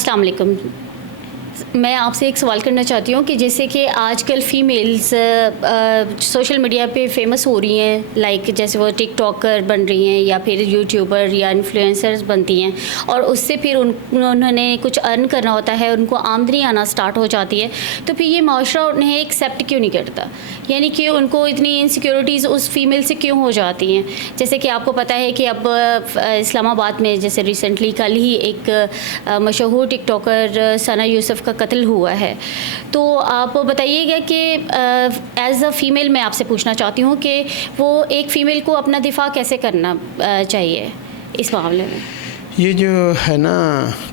अस्सलाम वालेकुम। मैं आपसे एक सवाल करना चाहती हूँ कि जैसे कि आजकल फ़ीमेल्स सोशल मीडिया पे फेमस हो रही हैं, लाइक जैसे वो टिकटॉकर बन रही हैं या फिर यूट्यूबर या इन्फ्लुएंसर्स बनती हैं, और उससे फिर उन्होंने कुछ अर्न करना होता है, उनको आमदनी आना स्टार्ट हो जाती है, तो फिर ये माशरा उन्हें एक्सेप्ट क्यों नहीं करता? यानी कि उनको इतनी इनसिक्योरिटीज़ उस फीमेल से क्यों हो जाती हैं? जैसे कि आपको पता है कि अब इस्लामाबाद में जैसे रिसेंटली कल ही एक मशहूर टिकटॉकर सना यूसुफ का कत्ल हुआ है। तो आप बताइएगा कि एज़ अ फ़ीमेल मैं आपसे पूछना चाहती हूँ कि वो एक फ़ीमेल को अपना दिफा कैसे करना चाहिए इस मामले में? ये जो है ना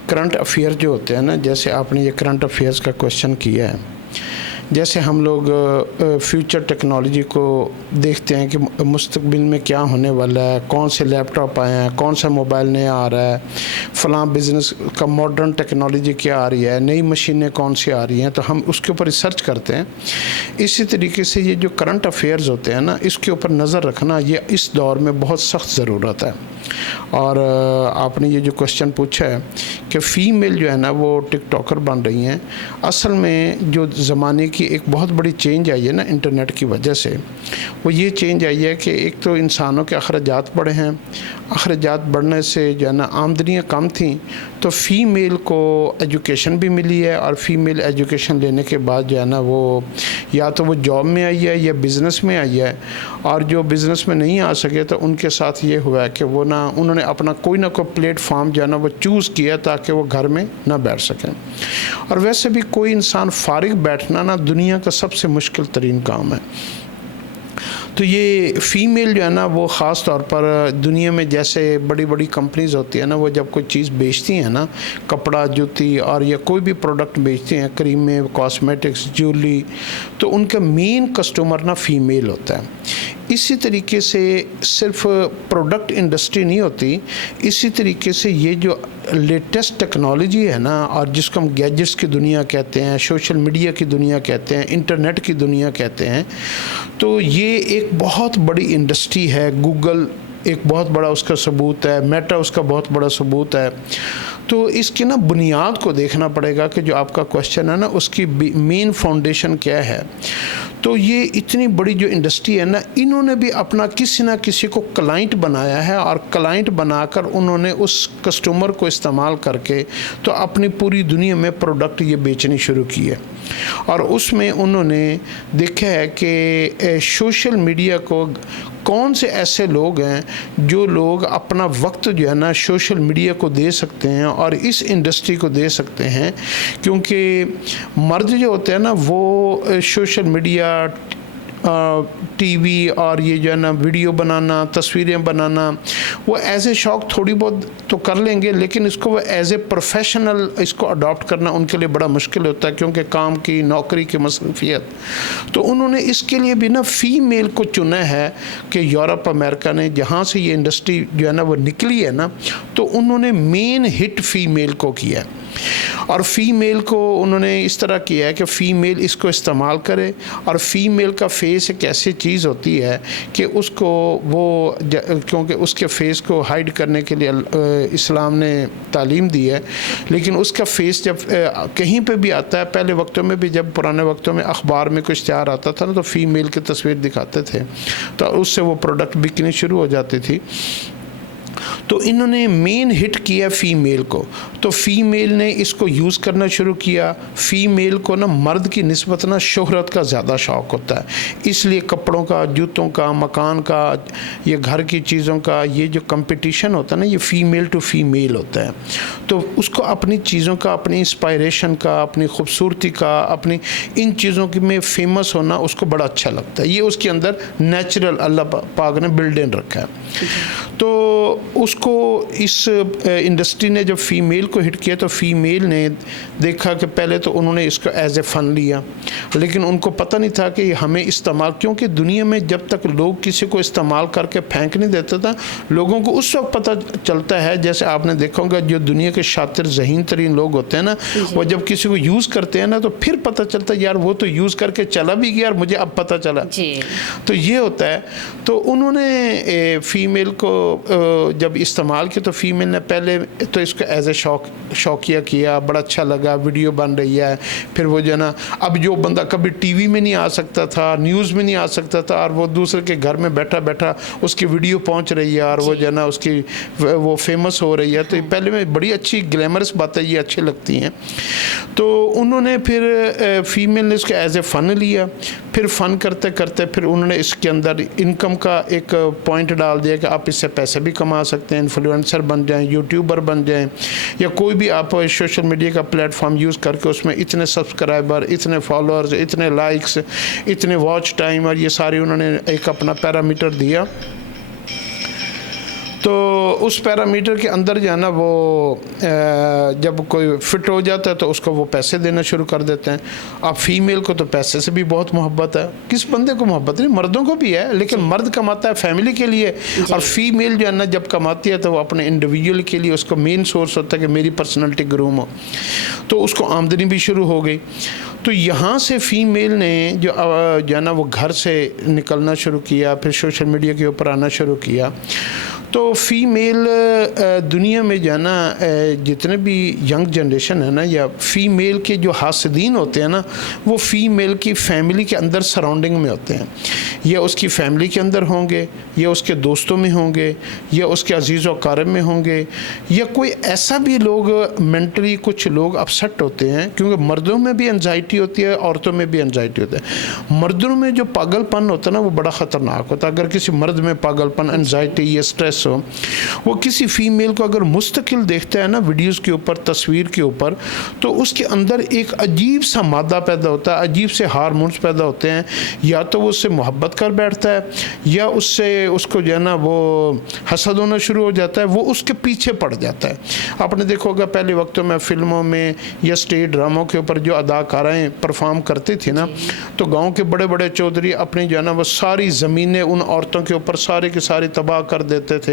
करंट अफेयर जो होते हैं ना, जैसे आपने ये करंट अफेयर्स का क्वेश्चन किया है, जैसे हम लोग फ्यूचर टेक्नोलॉजी को देखते हैं कि मुस्तकबिल में क्या होने वाला है, कौन से लैपटॉप आए हैं, कौन सा मोबाइल नया आ रहा है, फ़लाँ बिज़नेस का मॉडर्न टेक्नोलॉजी क्या आ रही है, नई मशीनें कौन सी आ रही हैं, तो हम उसके ऊपर रिसर्च करते हैं। इसी तरीके से ये जो करंट अफेयर्स होते हैं ना, इसके ऊपर नज़र रखना ये इस दौर में बहुत सख्त ज़रूरत है। और आपने ये जो क्वेश्चन पूछा है कि फ़ीमेल जो है ना वो टिकटॉकर बन रही हैं, असल में जो ज़माने की एक बहुत बड़ी चेंज आई है ना इंटरनेट की वजह से, वो ये चेंज आई है कि एक तो इंसानों के अखराजात बढ़े हैं, अखराजात बढ़ने से जो है ना आमदनियाँ कम थी, तो फ़ीमेल को एजुकेशन भी मिली है, और फ़ीमेल एजुकेशन लेने के बाद जो है ना वो या तो वो जॉब में आई है या बिज़नेस में आई है, और जो बिज़नेस में नहीं आ सके तो उनके साथ ये हुआ है कि वो ना उन्होंने अपना कोई ना कोई प्लेटफॉर्म जो है ना वो चूज़ किया ताकि वो घर में ना बैठ सकें। और वैसे भी कोई इंसान फारिग बैठना ना दुनिया का सबसे मुश्किल तरीन काम है। तो ये फ़ीमेल जो है ना वो ख़ास तौर पर दुनिया में जैसे बड़ी बड़ी कंपनीज़ होती है ना, वो जब कोई चीज़ बेचती हैं ना, कपड़ा, जूती और या कोई भी प्रोडक्ट बेचती हैं, क्रीमें, कॉस्मेटिक्स, ज्वेलरी, तो उनका मेन कस्टमर ना फ़ीमेल होता है। इसी तरीके से सिर्फ प्रोडक्ट इंडस्ट्री नहीं होती, इसी तरीके से ये जो लेटेस्ट टेक्नोलॉजी है ना, और जिसको हम गैजेट्स की दुनिया कहते हैं, सोशल मीडिया की दुनिया कहते हैं, इंटरनेट की दुनिया कहते हैं, तो ये एक बहुत बड़ी इंडस्ट्री है। गूगल एक बहुत बड़ा उसका सबूत है, मेटा उसका बहुत बड़ा सबूत है। तो इसकी ना बुनियाद को देखना पड़ेगा कि जो आपका क्वेश्चन है ना उसकी मेन फाउंडेशन क्या है। तो ये इतनी बड़ी जो इंडस्ट्री है ना, इन्होंने भी अपना किसी ना किसी को क्लाइंट बनाया है, और क्लाइंट बनाकर उन्होंने उस कस्टमर को इस्तेमाल करके तो अपनी पूरी दुनिया में प्रोडक्ट ये बेचनी शुरू की है। और उसमें उन्होंने देखा है कि सोशल मीडिया को कौन से ऐसे लोग हैं जो लोग अपना वक्त जो है ना सोशल मीडिया को दे सकते हैं और इस इंडस्ट्री को दे सकते हैं, क्योंकि मर्द जो होते हैं ना वो सोशल मीडिया, टीवी और ये जो है ना वीडियो बनाना, तस्वीरें बनाना, वो एज ए शौक़ थोड़ी बहुत तो कर लेंगे, लेकिन इसको वो एज ए प्रोफेशनल इसको अडॉप्ट करना उनके लिए बड़ा मुश्किल होता है, क्योंकि काम की, नौकरी की मसरूफियत। तो उन्होंने इसके लिए भी ना फ़ीमेल को चुना है कि यूरोप, अमेरिका ने जहाँ से ये इंडस्ट्री जो है ना वो निकली है ना, तो उन्होंने मेन हिट फ़ीमेल को किया है। और फ़ीमेल को उन्होंने इस तरह किया है कि फ़ीमेल इसको इस्तेमाल करे, और फ़ीमेल का फेस एक ऐसी चीज़ होती है कि उसको वो क्योंकि उसके फेस को हाइड करने के लिए इस्लाम ने तालीम दी है, लेकिन उसका फेस जब कहीं पे भी आता है, पहले वक्तों में भी जब पुराने वक्तों में अखबार में कुछ इश्तिहार आता था ना, तो फ़ीमेल की तस्वीर दिखाते थे, तो उससे वो प्रोडक्ट बिकनी शुरू हो जाती थी। तो इन्होंने मेन हिट किया फ़ीमेल को, तो फ़ीमेल ने इसको यूज़ करना शुरू किया। फ़ीमेल को ना मर्द की निस्बत ना शोहरत का ज़्यादा शौक़ होता है, इसलिए कपड़ों का, जूतों का, मकान का, ये घर की चीज़ों का, ये जो कंपटीशन होता है ना, ये फ़ीमेल टू फ़ीमेल होता है। तो उसको अपनी चीज़ों का, अपनी इंस्पायरेशन का, अपनी खूबसूरती का, अपनी इन चीज़ों की में फ़ेमस होना उसको बड़ा अच्छा लगता है। ये उसके अंदर नेचुरल अल्लाह पाक ने बिल्ड इन रखा है। तो उसको इस इंडस्ट्री ने जब फ़ीमेल को हिट किया, तो फ़ीमेल ने देखा कि पहले तो उन्होंने इसको एज ए फ़न लिया, लेकिन उनको पता नहीं था कि हमें इस्तेमाल, क्योंकि दुनिया में जब तक लोग किसी को इस्तेमाल करके फेंक नहीं देता था, लोगों को उस वक्त पता चलता है। जैसे आपने देखा होगा जो दुनिया के शातिर ज़हीन तरीन लोग होते हैं ना, वो जब किसी को यूज़ करते हैं ना, तो फिर पता चलता है यार वो तो यूज़ करके चला भी गया और मुझे अब पता चला। तो ये होता है। तो उन्होंने फ़ीमेल को जब इस्तेमाल किया तो फ़ीमेल ने पहले तो इसको एज ए शौकिया किया, बड़ा अच्छा लगा, वीडियो बन रही है। फिर वो जो है ना, अब जो बंदा कभी टीवी में नहीं आ सकता था, न्यूज़ में नहीं आ सकता था, और वो दूसरे के घर में बैठा बैठा उसकी वीडियो पहुंच रही है और वो जो है ना उसकी वो फेमस हो रही है। तो पहले में बड़ी अच्छी ग्लैमरस बातें ये अच्छी लगती हैं। तो उन्होंने फिर फ़ीमेल ने इसको एज ए फ़न लिया। फिर फ़न करते करते फिर उन्होंने इसके अंदर इनकम का एक पॉइंट डाल दिया कि आप इससे पैसे भी कमा सकते हैं, इन्फ्लुएंसर बन जाएं, यूट्यूबर बन जाएं, या कोई भी आप सोशल मीडिया का प्लेटफॉर्म यूज़ करके उसमें इतने सब्सक्राइबर, इतने फॉलोअर्स, इतने लाइक्स, इतने वॉच टाइम, और ये सारी उन्होंने एक अपना पैरामीटर दिया। तो उस पैरामीटर के अंदर जो है ना वो जब कोई फिट हो जाता है तो उसको वो पैसे देना शुरू कर देते हैं। अब फीमेल को तो पैसे से भी बहुत मोहब्बत है, किस बंदे को मोहब्बत नहीं, मर्दों को भी है, लेकिन मर्द कमाता है फैमिली के लिए, और फीमेल जो है ना जब कमाती है तो वो अपने इंडिविजुअल के लिए, उसको मेन सोर्स होता है कि मेरी पर्सनैलिटी ग्रूम हो, तो उसको आमदनी भी शुरू हो गई। तो यहाँ से फ़ीमेल ने जो है ना वो घर से निकलना शुरू किया, फिर सोशल मीडिया के ऊपर आना शुरू किया। तो फ़ीमेल दुनिया में जो है ना जितने भी यंग जनरेशन है ना, या फ़ीमेल के जो हासिदीन होते हैं ना, वो फ़ीमेल की फ़ैमिली के अंदर सराउंडिंग में होते हैं, या उसकी फ़ैमिली के अंदर होंगे, या उसके दोस्तों में होंगे, या उसके अजीज़ व अक़ारिब में होंगे, या कोई ऐसा भी लोग मेंटली कुछ लोग अपसेट होते हैं, क्योंकि मर्दों में भी एंजाइटी होती है, औरतों में भी एंजाइटी होता है। मर्दों में जो पागलपन होता है ना वो बड़ा ख़तरनाक होता है। अगर किसी मर्द में पागलपन, एंजाइटी या स्ट्रेस हो, वो किसी फीमेल को अगर मुस्तकिल देखता है ना वीडियोस के ऊपर, तस्वीर के ऊपर, तो उसके अंदर एक अजीब सा मादा पैदा होता है, अजीब से हार्मोन्स पैदा होते हैं। या तो वो उससे मोहब्बत कर बैठता है, या उसको जो है ना वो हसद होना शुरू हो जाता है, वो उसके पीछे पड़ जाता है। आपने देखा होगा पहले वक्तों में फ़िल्मों में या स्टेज ड्रामों के ऊपर जो अदाकाराएँ परफॉर्म करती थी ना, तो गाँव के बड़े बड़े चौधरी अपनी जो है ना वो सारी ज़मीनें उन औरतों के ऊपर सारी की सारी तबाह कर देते थे।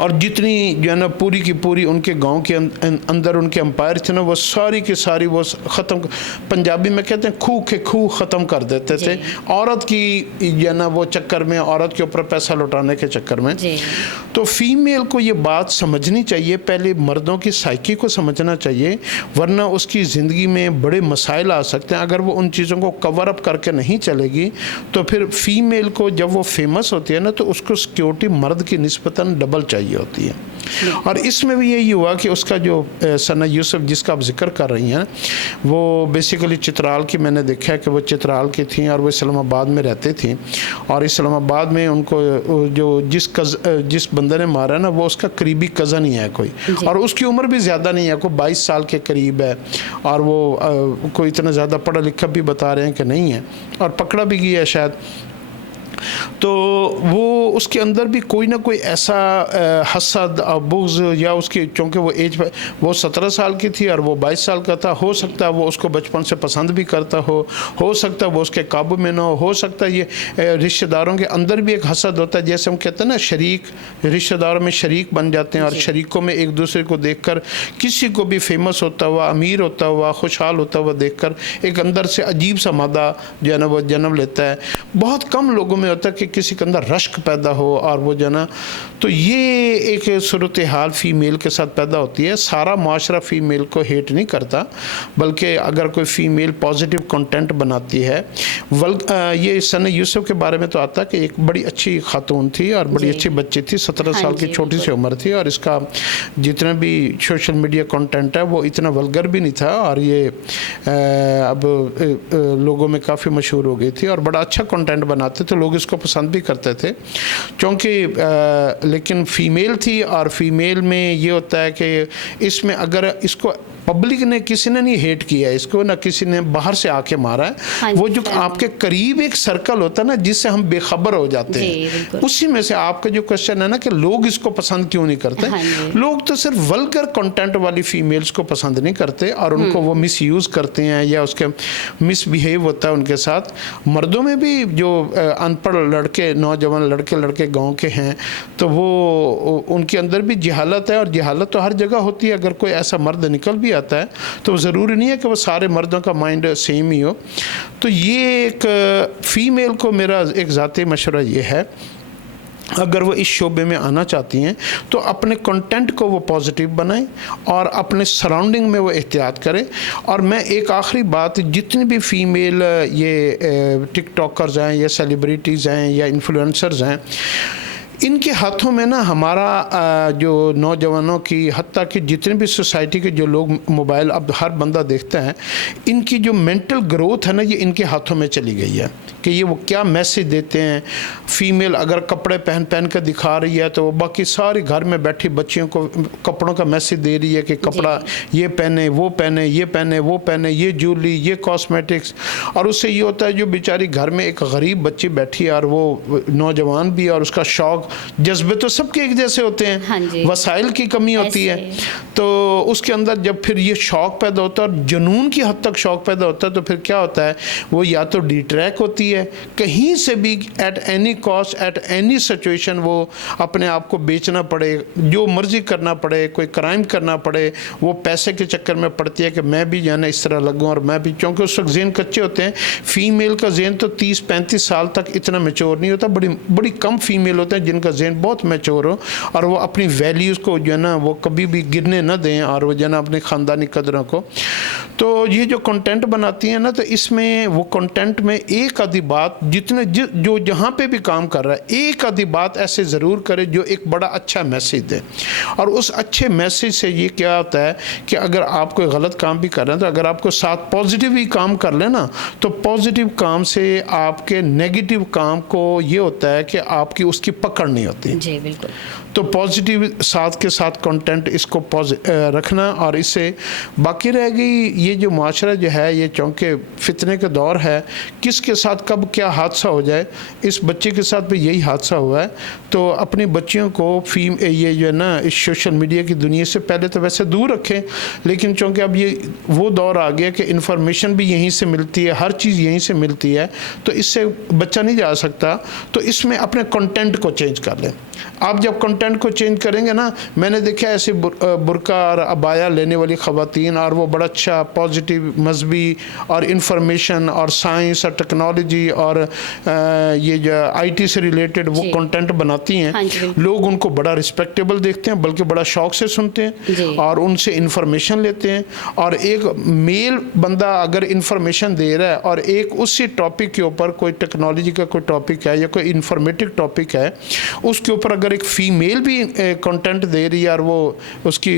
और जितनी जो है ना पूरी की पूरी उनके गांव के अंदर उनके एम्पायर थे ना, वो सारी की सारी वो ख़त्म, पंजाबी में कहते हैं खूह के खूह ख़त्म कर देते थे, औरत की जो है ना वो चक्कर में, औरत के ऊपर पैसा लौटाने के चक्कर में। तो फीमेल को ये बात समझनी चाहिए, पहले मर्दों की साइकी को समझना चाहिए, वरना उसकी ज़िंदगी में बड़े मसाइल आ सकते हैं। अगर वो उन चीज़ों को कवर अप करके नहीं चलेगी तो फिर फीमेल को जब वो फेमस होती है ना, तो उसको सिक्योरिटी मर्द की निस्बतन डबल चाहिए होती है। और इसमें भी यही हुआ कि उसका जो सना यूसुफ जिसका आप जिक्र कर रही हैं, वो बेसिकली चित्राल की, मैंने देखा है कि वो चित्राल की थी और वो इस्लामाबाद में रहती थी, और इस्लामाबाद में उनको जो जिस बंदे ने मारा ना, वो उसका करीबी कज़न ही है कोई, और उसकी उम्र भी ज़्यादा नहीं है, कोई 22 साल के करीब है, और वो कोई इतना ज़्यादा पढ़ा लिखा भी बता रहे हैं कि नहीं है, और पकड़ा भी गया है शायद। तो वो उसके अंदर भी कोई ना कोई ऐसा हसद और बुग़्ज़, या उसकी चूँकि वो एज वो 17 साल की थी और वो 22 साल का था, हो सकता है वो उसको बचपन से पसंद भी करता हो सकता है वो उसके काबू में ना हो सकता है ये रिश्तेदारों के अंदर भी एक हसद होता है, जैसे हम कहते हैं ना शरीक, रिश्तेदारों में शरीक बन जाते हैं, और शरीकों में एक दूसरे को देखकर किसी को भी फेमस होता हुआ, अमीर होता हुआ, खुशहाल होता हुआ देखकर एक अंदर से अजीब सा मादा जो है ना वो जन्म लेता है। बहुत कम लोगों में होता है कि किसी के अंदर रश्क पैदा हो, और वो जो ना, तो ये एक सूरत हाल फ़ीमेल के साथ पैदा होती है। सारा माशरा फ़ीमेल को हेट नहीं करता, बल्कि अगर कोई फ़ीमेल पॉजिटिव कंटेंट बनाती है, ये सना यूसुफ के बारे में तो आता है कि एक बड़ी अच्छी खातून थी और बड़ी अच्छी बच्ची थी, 17 साल की छोटी सी उम्र थी, और इसका जितना भी सोशल मीडिया कंटेंट है वो इतना वल्गर भी नहीं था, और ये अब लोगों में काफ़ी मशहूर हो गई थी और बड़ा अच्छा कंटेंट बनाते थे, लोग इसको पसंद भी करते थे, क्योंकि लेकिन फ़ीमेल थी, और फीमेल में ये होता है कि इसमें अगर इसको पब्लिक ने, किसी ने नहीं हेट किया इसको, ना किसी ने बाहर से आके मारा है, वो जो आपके करीब एक सर्कल होता है ना जिससे हम बेखबर हो जाते हैं, उसी में से आपका जो क्वेश्चन है ना कि लोग इसको पसंद क्यों नहीं करते, लोग तो सिर्फ वल्गर कंटेंट वाली फीमेल्स को पसंद नहीं करते और उनको वो मिस यूज़ करते हैं या उसके मिसबिहेव होता है उनके साथ। मर्दों में भी जो अनपढ़ लड़के, नौजवान लड़के गाँव के हैं, तो वो उनके अंदर भी जहालत है, और जहालत तो हर जगह होती है। अगर कोई ऐसा मर्द निकल भी आता है तो ज़रूरी नहीं है कि वो सारे मर्दों का माइंड सेम ही हो। तो ये एक फ़ीमेल को मेरा एक ज़ाती मशवरा ये है अगर वो इस शोबे में आना चाहती हैं तो अपने कंटेंट को वो पॉजिटिव बनाएं और अपने सराउंडिंग में वो एहतियात करें। और मैं एक आखिरी बात, जितनी भी फ़ीमेल ये टिकटॉकर्स हैं या सेलिब्रिटीज़ हैं या इन्फ्लुएंसर्स हैं, इनके हाथों में ना हमारा जो नौजवानों की, हत्ता कि जितने भी सोसाइटी के जो लोग मोबाइल अब हर बंदा देखता है, इनकी जो मेंटल ग्रोथ है ना, ये इनके हाथों में चली गई है कि ये वो क्या मैसेज देते हैं। फ़ीमेल अगर कपड़े पहन पहन कर दिखा रही है तो वो बाकी सारी घर में बैठी बच्चियों को कपड़ों का मैसेज दे रही है कि कपड़ा ये पहने, वो पहने, ये पहने, वो पहने, ये ज्वेलरी, ये कॉस्मेटिक्स। और उससे ये होता है जो बेचारी घर में एक गरीब बच्ची बैठी है और वो नौजवान भी, और उसका शौक़ जज्बे तो सबके एक जैसे होते हैं, हाँ, वसाइल की कमी होती है, तो उसके अंदर जब फिर ये शौक़ पैदा होता है और जुनून की हद तक शौक़ पैदा होता है, तो फिर क्या होता है, वो या तो डिट्रैक होती है कहीं से भी, at any cost, at any situation वो अपने आप को बेचना पड़े, जो मर्जी करना पड़े, कोई क्राइम करना पड़े, वो पैसे के चक्कर में पड़ती है कि मैं भी जाना इस तरह लगूँ और मैं भी, क्योंकि उस वक्त जेन कच्चे होते हैं। फीमेल का जेन तो 30-35 साल तक इतना मैच्योर नहीं होता, बड़ी कम फीमेल होते हैं जिनका जेन बहुत मैच्योर हो और वो अपनी वैल्यूज़ को जो है ना वो कभी भी गिरने न दें, और वो जो है ना अपने ख़ानदानी कदरों को। तो ये जो कंटेंट बनाती हैं ना, तो इसमें वो कंटेंट में एक आधी बात, जितने जो जहाँ पे भी काम कर रहा है, एक आधी बात ऐसे ज़रूर करे जो एक बड़ा अच्छा मैसेज दे। और उस अच्छे मैसेज से ये क्या होता है कि अगर आप कोई गलत काम भी कर रहे हैं, तो अगर आपको साथ पॉजिटिव ही काम कर लेना, तो पॉजिटिव काम से आपके नेगेटिव काम को ये होता है कि आपकी उसकी पकड़ नहीं होती। जी बिल्कुल। तो पॉजिटिव साथ के साथ कंटेंट इसको रखना, और इससे बाकी रह गई ये जो माशरा जो है, ये चूँकि फितने का दौर है, किसके साथ कब क्या हादसा हो जाए। इस बच्चे के साथ भी यही हादसा हुआ है। तो अपनी बच्चियों को ये जो है ना इस सोशल मीडिया की दुनिया से पहले तो वैसे दूर रखें, लेकिन चूँकि अब ये वो दौर आ गया कि इन्फॉर्मेशन भी यहीं से मिलती है, हर चीज़ यहीं से मिलती है, तो इससे बच्चा नहीं जा सकता। तो इसमें अपने कंटेंट को चेंज कर लें। आप जब कंटेंट को चेंज करेंगे ना, मैंने देखा ऐसे बुर्का और अबाया लेने वाली ख़वातीन, और वो बड़ा अच्छा पॉजिटिव मजहबी और इंफॉर्मेशन और साइंस और टेक्नोलॉजी और ये जो आईटी से रिलेटेड वो कंटेंट बनाती हैं। हाँ, लोग उनको बड़ा रिस्पेक्टेबल देखते हैं, बल्कि बड़ा शौक से सुनते हैं और उनसे इंफॉर्मेशन लेते हैं। और एक मेल बंदा अगर इंफॉर्मेशन दे रहा है और एक उसी टॉपिक के ऊपर, कोई टेक्नोलॉजी का कोई टॉपिक है या कोई इंफॉर्मेटिव टॉपिक है, उसके ऊपर अगर एक फ़ीमेल भी कंटेंट दे रही है और वो उसकी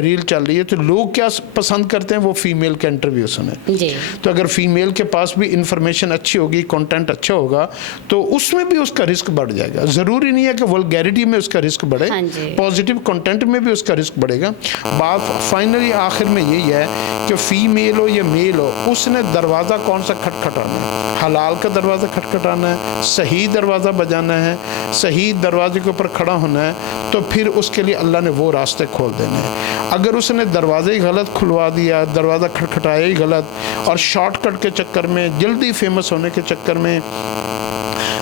रील चल रही है, तो लोग क्या पसंद करते हैं, वो फीमेल का इंटरव्यू सुने। तो अगर फीमेल के पास भी इंफॉर्मेशन अच्छी होगी, कंटेंट अच्छा होगा, तो उसमें भी उसका रिस्क बढ़ जाएगा। ज़रूरी नहीं है कि वल्गैरिटी में उसका रिस्क बढ़े, पॉजिटिव कंटेंट में भी उसका रिस्क बढ़ेगा। बात फाइनली आखिर में यही है कि फ़ीमेल हो या मेल हो, उसने दरवाज़ा कौन सा खटखटाना है, हलाल का दरवाज़ा खटखटाना है, सही दरवाज़ा बजाना है, सही दरवाजे के ऊपर खड़ा होना है, तो फिर उसके लिए अल्लाह ने वो रास्ते खोल देने हैं। अगर उसने दरवाज़े ही गलत खुलवा दिया, दरवाज़ा खटखटाया ही गलत, और शॉर्टकट के चक्कर में, जल्दी फेमस होने के चक्कर में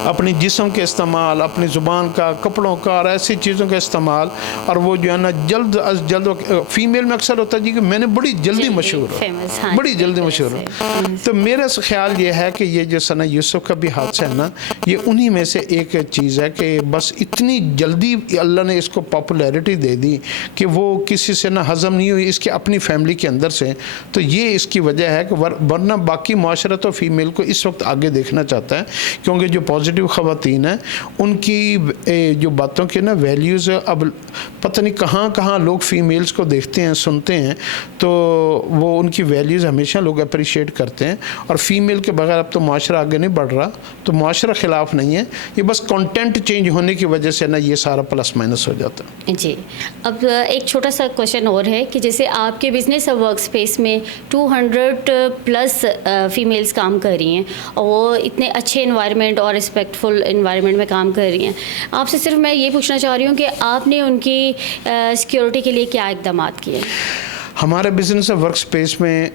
अपनी जिस्म के इस्तेमाल, अपनी ज़ुबान का, कपड़ों का और ऐसी चीज़ों का इस्तेमाल, और वो जो है ना जल्द अज जल्द, फीमेल में अक्सर होता है जी कि मैंने बड़ी जल्दी मशहूर हो, बड़ी जल्दी मशहूर हो। तो मेरा ख्याल ये है कि ये जो सना यूसुफ का भी हादसा है ना, ये उन्हीं में से एक चीज़ है कि बस इतनी जल्दी अल्लाह ने इसको पॉपुलैरिटी दे दी कि वो किसी से ना हज़म नहीं हुई, इसके अपनी फैमिली के अंदर से। तो ये इसकी वजह है कि वरना बाकी माशरा तो फ़ीमेल को इस वक्त आगे देखना चाहता है, क्योंकि जो पॉजिटिव ख़वातीन हैं उनकी जो बातों के ना वैल्यूज़, अब पता नहीं कहाँ कहाँ लोग फ़ीमेल्स को देखते हैं, सुनते हैं, तो वो उनकी वैल्यूज़ हमेशा लोग अप्रिशिएट करते हैं। और फ़ीमेल के बगैर अब तो माशरा आगे नहीं बढ़ रहा, तो माशरा ख़िलाफ़ नहीं है, ये बस कंटेंट चेंज होने की वजह से ना ये सारा प्लस माइनस हो जाता है। जी, अब एक छोटा सा क्वेश्चन और है कि जैसे आपके बिजनेस और वर्क स्पेस में 200+ फीमेल्स काम कर रही हैं, और वो इतने अच्छे इन्वायरमेंट और रिस्पेक्टफुल इन्वायरमेंट में काम कर रही हैं, आपसे सिर्फ मैं ये पूछना चाह रही हूँ कि आपने उनकी सिक्योरिटी के लिए क्या इक़दाम किए? हमारे बिजनेस और वर्क स्पेस में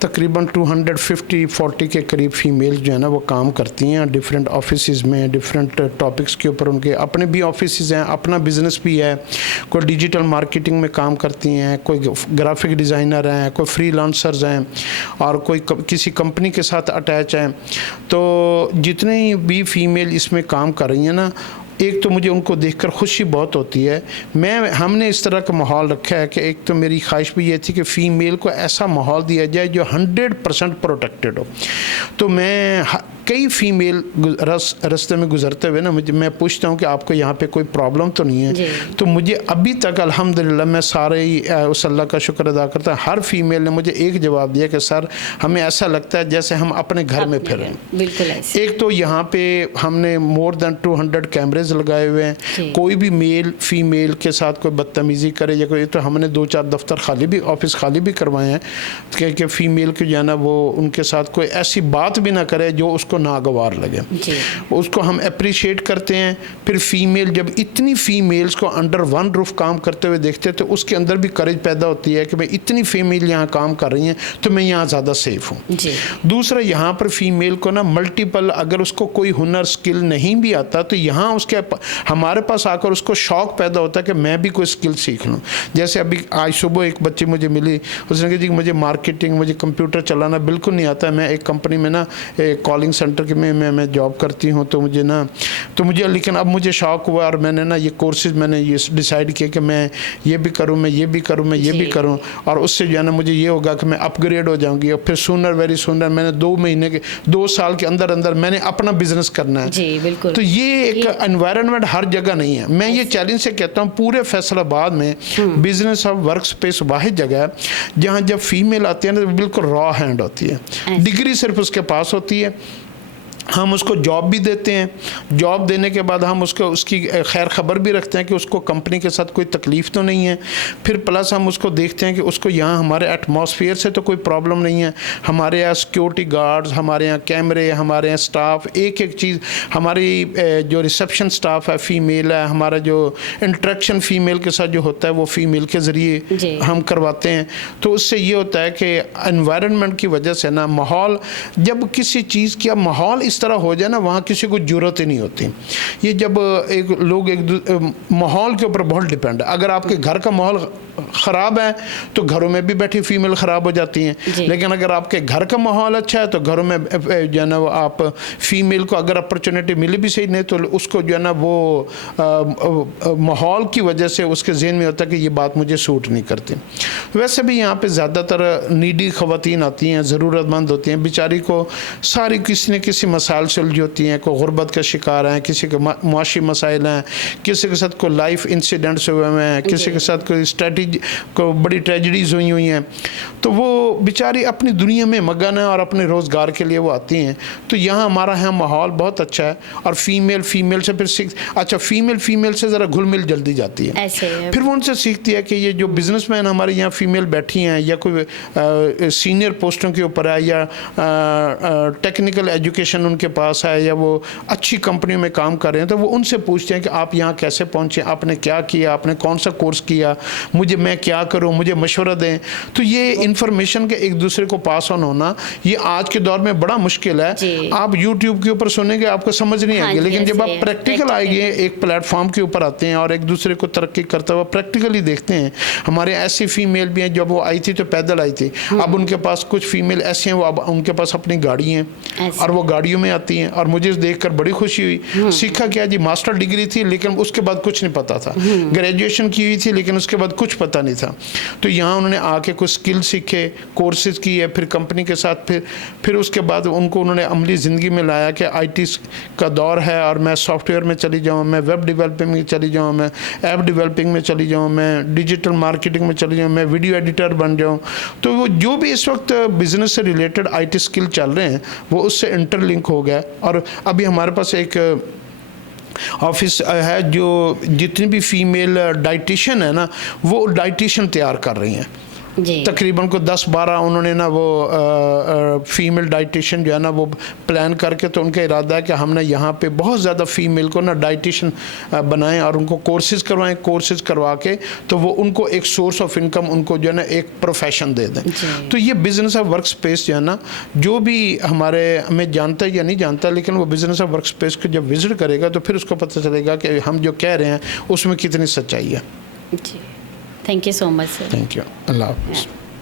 तकरीबन 250-40 के करीब फ़ीमेल जो है ना वो काम करती हैं डिफरेंट ऑफिसेज़ में, डिफरेंट टॉपिक्स के ऊपर। उनके अपने भी ऑफिसेज़ हैं, अपना बिज़नेस भी है, कोई डिजिटल मार्केटिंग में काम करती हैं, कोई ग्राफिक डिज़ाइनर हैं, कोई फ्रीलांसर्स हैं, और कोई किसी कंपनी के साथ अटैच हैं। तो जितनी भी फ़ीमेल इसमें काम कर रही हैं ना, एक तो मुझे उनको देखकर खुशी बहुत होती है। हमने इस तरह का माहौल रखा है कि एक तो मेरी ख्वाहिश भी ये थी कि फ़ीमेल को ऐसा माहौल दिया जाए जो 100% प्रोटेक्टेड हो। तो मैं कई फ़ीमेल रास्ते में गुजरते हुए ना मैं पूछता हूँ कि आपको यहाँ पे कोई प्रॉब्लम तो नहीं है, तो मुझे अभी तक अल्हम्दुलिल्लाह मैं सारे ही उस अल्लाह का शुक्र अदा करता हूँ, हर फीमेल ने मुझे एक जवाब दिया कि सर हमें ऐसा लगता है जैसे हम अपने घर में फिर रहे हैं। बिल्कुल ऐसे। एक तो यहाँ पे हमने मोर देन 200 कैमरेज लगाए हुए हैं, कोई भी मेल फीमेल के साथ कोई बदतमीज़ी करे या कोई, तो हमने 2-4 दफ्तर खाली भी, ऑफिस खाली भी करवाए हैं कि फ़ीमेल को जो है ना वो उनके साथ कोई ऐसी बात भी ना करे जो उसको नागवार लगे। उसको हम अप्रिशिएट करते हैं। फिर फीमेल जब इतनी फीमेल्स को अंडर वन रूफ काम करते हुए देखते हैं तो उसके अंदर भी करेज पैदा होती है कि मैं इतनी फीमेल यहाँ काम कर रही हैं तो मैं यहाँ ज़्यादा सेफ हूँ। दूसरा, यहाँ पर फीमेल को ना मल्टीपल, अगर उसको कोई हुनर स्किल नहीं भी आता तो यहाँ उसके हमारे पास आकर उसको शौक पैदा होता है कि मैं भी कोई स्किल सीख लूँ। जैसे अभी आज सुबह एक बच्ची मुझे मिली, उसने कहा जी मुझे मार्केटिंग, मुझे कंप्यूटर चलाना बिल्कुल नहीं आता, मैं एक कंपनी में ना कॉलिंग सेंटर के में मैं जॉब करती हूँ, तो मुझे लेकिन अब मुझे शौक़ हुआ और मैंने ना ये कोर्सेज मैंने ये डिसाइड किया कि मैं ये भी करूँ, मैं ये भी करूँ, मैं ये भी करूँ, और उससे जो है ना मुझे ये होगा कि मैं अपग्रेड हो जाऊँगी और फिर सूनर वेरी सूनर मैंने 2 साल के अंदर अंदर मैंने अपना बिजनेस करना है। जी बिल्कुल। तो ये एक एनवायरनमेंट हर जगह नहीं है। मैं ये चैलेंज से कहता हूँ पूरे फैसलाबाद में बिजनेस ऑफ वर्क स्पेस वाहिद जगह है जहाँ जब फीमेल आती है ना तो बिल्कुल रॉ हैंड होती है, डिग्री सिर्फ उसके पास होती है, हम उसको जॉब भी देते हैं, जॉब देने के बाद हम उसकी खैर खबर भी रखते हैं कि उसको कंपनी के साथ कोई तकलीफ़ तो नहीं है। फिर प्लस हम उसको देखते हैं कि उसको यहाँ हमारे एटमॉस्फेयर से तो कोई प्रॉब्लम नहीं है, हमारे यहाँ सिक्योरिटी गार्ड्स, हमारे यहाँ कैमरे, हमारे यहाँ स्टाफ, एक एक चीज़, हमारी जो रिसेप्शन स्टाफ है फीमेल है, हमारा जो इंट्रैक्शन फ़ीमेल के साथ जो होता है वो फ़ीमेल के ज़रिए हम करवाते हैं। तो उससे ये होता है कि एनवायरनमेंट की वजह से ना माहौल, जब किसी चीज़ का माहौल इस तरह हो जाए ना वहाँ किसी को जरूरत ही नहीं होती। ये जब एक माहौल के ऊपर बहुत डिपेंड है। अगर आपके घर का माहौल ख़राब है तो घरों में भी बैठी फीमेल ख़राब हो जाती हैं, लेकिन अगर आपके घर का माहौल अच्छा है तो घरों में जो है ना आप फीमेल को अगर अपॉर्चुनिटी मिली भी सही नहीं तो उसको जो है ना वो माहौल की वजह से उसके जहन में होता है कि ये बात मुझे सूट नहीं करती। वैसे भी यहाँ पे ज़्यादातर नीडी ख़वातीन आती हैं, ज़रूरतमंद होती हैं, बेचारी को सारी किसी न किसी मसाइल से उलझी होती हैं, कोई गुर्बत का शिकार हैं, किसी के मुआशी मसाइल हैं, किसी के साथ कोई लाइफ इंसिडेंट्स हुए हैं, किसी के साथ कोई को बड़ी ट्रेजिडीज़ हुई हैं, तो वो बेचारी अपनी दुनिया में मगन है और अपने रोज़गार के लिए वो आती हैं। तो यहाँ हमारा यहाँ माहौल बहुत अच्छा है और फीमेल से फिर फीमेल से ज़रा घुल मिल जल्दी जाती है, फिर वो उनसे सीखती है कि ये जो बिजनेसमैन हमारे यहाँ फीमेल बैठी हैं या कोई सीनियर पोस्टों के ऊपर है या टेक्निकल एजुकेशन उनके पास है या वो अच्छी कंपनियों में काम कर रहे हैं, तो वो उनसे पूछते हैं कि आप यहाँ कैसे पहुँचे, आपने क्या किया, आपने कौन सा कोर्स किया, मैं क्या करूं, मुझे मशवरा दें। तो ये इन्फॉर्मेशन के एक दूसरे को पास ऑन होना ये आज के दौर में बड़ा मुश्किल है। आप YouTube के ऊपर सुनेंगे आपको समझ नहीं आएगी, लेकिन जब आप प्रैक्टिकल आएंगे, एक प्लेटफॉर्म के ऊपर आते हैं और एक दूसरे को तरक्की करता हुआ प्रैक्टिकली देखते हैं। हमारे ऐसी फीमेल भी हैं, जब वो आई थी तो पैदल आई थी, अब उनके पास कुछ फीमेल ऐसे हैं वो अब उनके पास अपनी गाड़ी हैं और वो गाड़ियों में आती हैं और मुझे देखकर बड़ी खुशी हुई। सीखा क्या जी, मास्टर डिग्री थी लेकिन उसके बाद कुछ नहीं पता था, ग्रेजुएशन की हुई थी लेकिन उसके बाद कुछ पता नहीं था। तो यहाँ उन्होंने आके कुछ स्किल सीखे, कोर्सेज किए, फिर कंपनी के साथ फिर उसके बाद उन्होंने अमली ज़िंदगी में लाया कि IT का दौर है और मैं सॉफ्टवेयर में चली जाऊँ, मैं वेब डेवलपिंग में चली जाऊँ, मैं ऐप डेवलपिंग में चली जाऊँ, मैं डिजिटल मार्केटिंग में चली जाऊँ, मैं वीडियो एडिटर बन जाऊँ। तो वो जो भी इस वक्त बिज़नेस से रिलेटेड IT स्किल चल रहे हैं वो उससे इंटरलिंक हो गया। और अभी हमारे पास एक ऑफिस है जो जितनी भी फीमेल डाइटिशियन है ना वो डाइटिशियन तैयार कर रही हैं। तकरीबन को 10-12 उन्होंने ना वो फीमेल डाइटिशियन जो है ना वो प्लान करके, तो उनका इरादा है कि हमने यहाँ पे बहुत ज़्यादा फीमेल को ना डाइटिशियन बनाएं और उनको कोर्सेज करवाएं, कोर्सेज करवा के तो वो उनको एक सोर्स ऑफ इनकम उनको जो है ना एक प्रोफेशन दे दें। तो ये बिज़नेस ऑफ वर्क स्पेस जो है ना, जो भी हमारे हमें जानता है या नहीं जानता, लेकिन वो बिज़नेस ऑफ वर्क स्पेस को जब विज़िट करेगा तो फिर उसको पता चलेगा कि हम जो कह रहे हैं उसमें कितनी सच्चाई है। Thank you so much, sir. Thank you. Allah Hafiz.